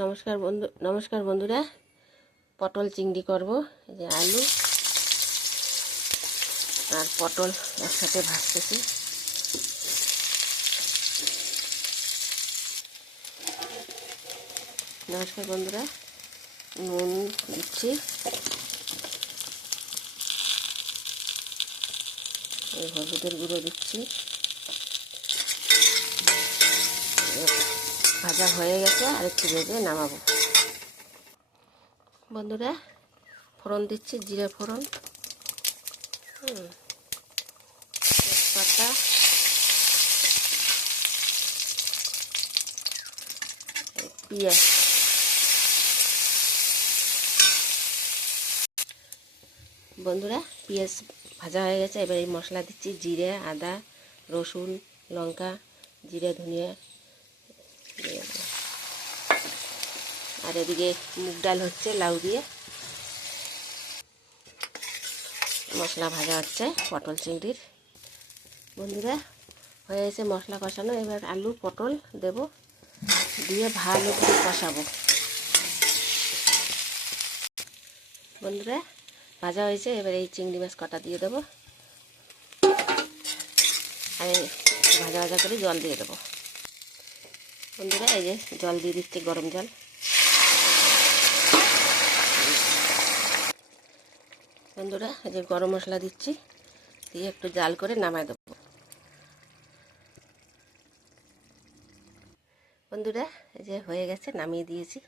নমস্কার বন্ধুরা, পটল চিংড়ি করব। এই যে আলু আর পটল একসাথে ভাজতেছি। নমস্কার বন্ধুরা, নুন দিচ্ছি, এই হলুদের গুঁড়ো দিচ্ছি। ভাজা হয়ে গেছে, আর একটু ভেজে নামাবো। বন্ধুরা, ফোড়ন দিচ্ছি, জিরে ফোড়ন, তেজপাতা, পেঁয়াজ। বন্ধুরা, পেঁয়াজ ভাজা হয়ে গেছে, এবার এই মশলা দিচ্ছি, জিরে, আদা, রসুন, লঙ্কা, জিরে, ধনিয়া। আর এদিকে মুগ ডাল হচ্ছে, লাউ দিয়ে মশলা ভাজা হচ্ছে পটল চিংড়ির। বন্ধুরা, হয়ে গেছে মশলা কষানো, এবার আলু পটল দেব, দিয়ে ভালো করে কষাবো। বন্ধুরা, ভাজা হয়েছে, এবার এই চিংড়ি মাছ কটা দিয়ে দেবো, আর ভাজা ভাজা করে জল দিয়ে দেবো। বন্ধুরা, এই যে জল দিয়ে দিচ্ছি, গরম জল। বন্ধুরা, এই যে গরম মশলা দিচ্ছি, দিয়ে একটু জাল করে নামায় দেবো। বন্ধুরা, এই যে হয়ে গেছে, নামিয়ে দিয়েছি।